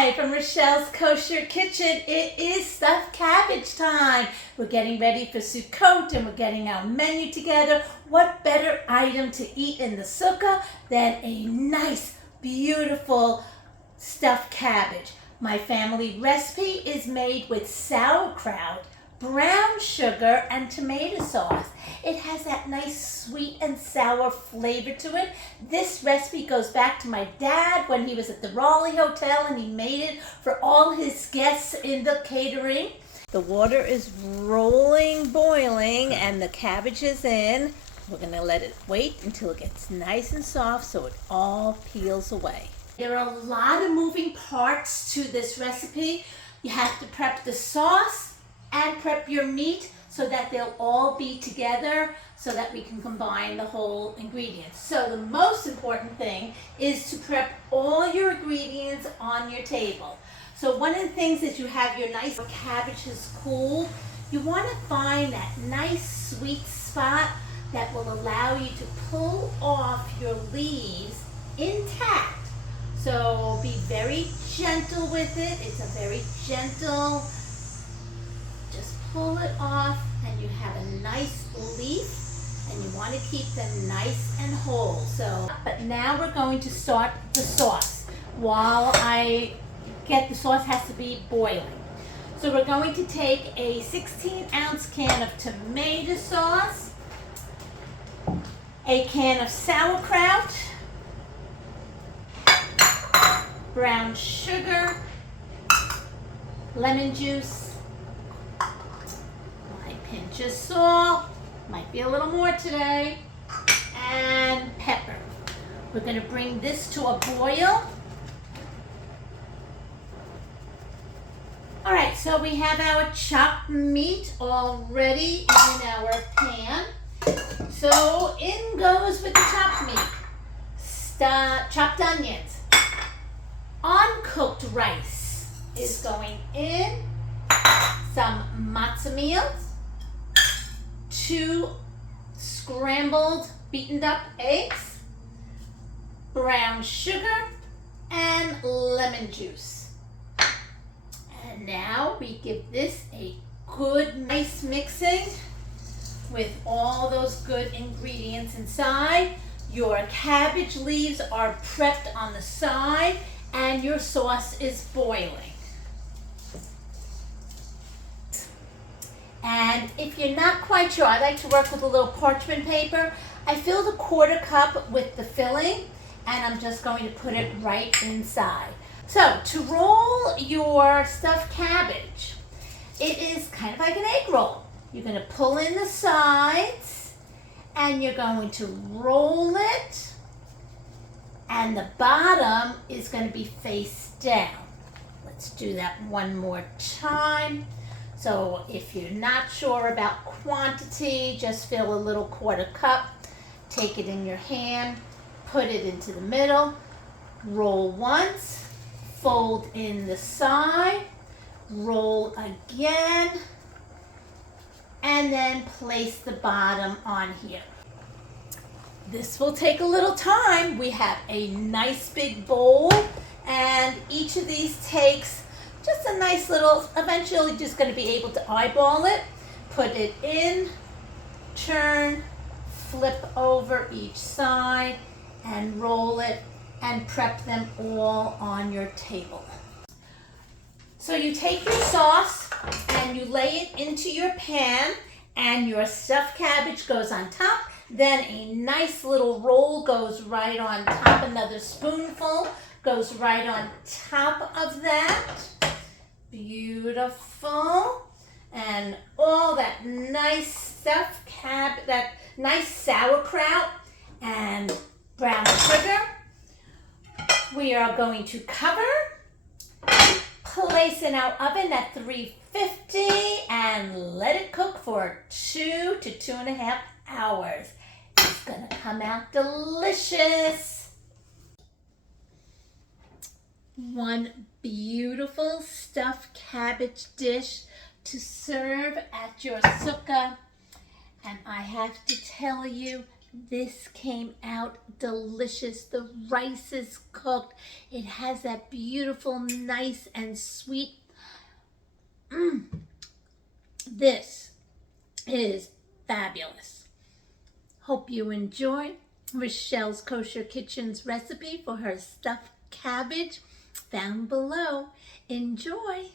Hi, from Rochelle's Kosher Kitchen. It is stuffed cabbage time. We're getting ready for Sukkot and we're getting our menu together. What better item to eat in the Sukkah than a nice, beautiful stuffed cabbage? My family recipe is made with sauerkraut, brown sugar, and tomato sauce. It has that nice sweet and sour flavor to it. This recipe goes back to my dad when he was at the Raleigh Hotel and he made it for all his guests in the catering. The water is rolling, boiling, and the cabbage is in. We're gonna let it wait until it gets nice and soft so it all peels away. There are a lot of moving parts to this recipe. You have to prep the sauce and prep your meat so that they'll all be together so that we can combine the whole ingredients. So the most important thing is to prep all your ingredients on your table. So one of the things is you have your nice cabbage is cooled. You want to find that nice sweet spot that will allow you to pull off your leaves intact. So be very gentle with it. It's a very gentle, just pull it off and you have a nice leaf and you want to keep them nice and whole. So, but now we're going to start the sauce. While I get the sauce has to be boiling. So we're going to take a 16-ounce can of tomato sauce, a can of sauerkraut, brown sugar, lemon juice, my pinch of salt, might be a little more today, and pepper. We're going to bring this to a boil. All right, so we have our chopped meat already in our pan. So in goes with the chopped meat. Chopped onions. Uncooked rice is going in, some matzah meal, 2 scrambled beaten up eggs, brown sugar, and lemon juice. And now we give this a good, nice mixing with all those good ingredients inside. Your cabbage leaves are prepped on the side and your sauce is boiling. And if you're not quite sure, I like to work with a little parchment paper. I fill the 1/4 cup with the filling and I'm just going to put it right inside. So to roll your stuffed cabbage, it is kind of like an egg roll. You're going to pull in the sides and you're going to roll it. And the bottom is going to be face down. Let's do that one more time. So if you're not sure about quantity, just fill a little 1/4 cup, take it in your hand, put it into the middle, roll once, fold in the side, roll again, and then place the bottom on here. This will take a little time. We have a nice big bowl and each of these takes just a nice little, eventually just going to be able to eyeball it, put it in, turn, flip over each side and roll it and prep them all on your table. So you take your sauce and you lay it into your pan and your stuffed cabbage goes on top. Then a nice little roll goes right on top. Another spoonful goes right on top of that. Beautiful. And all that nice stuffed cabbage, that nice sauerkraut and brown sugar. We are going to cover, place in our oven at 350 and let it cook for 2 to 2.5 hours. It's gonna come out delicious. One beautiful stuffed cabbage dish to serve at your sukkah. And I have to tell you, This came out delicious. The rice is cooked. It has that beautiful, nice and sweet. This is fabulous. Hope you enjoy Rochelle's Kosher Kitchen's recipe for her stuffed cabbage down below. Enjoy.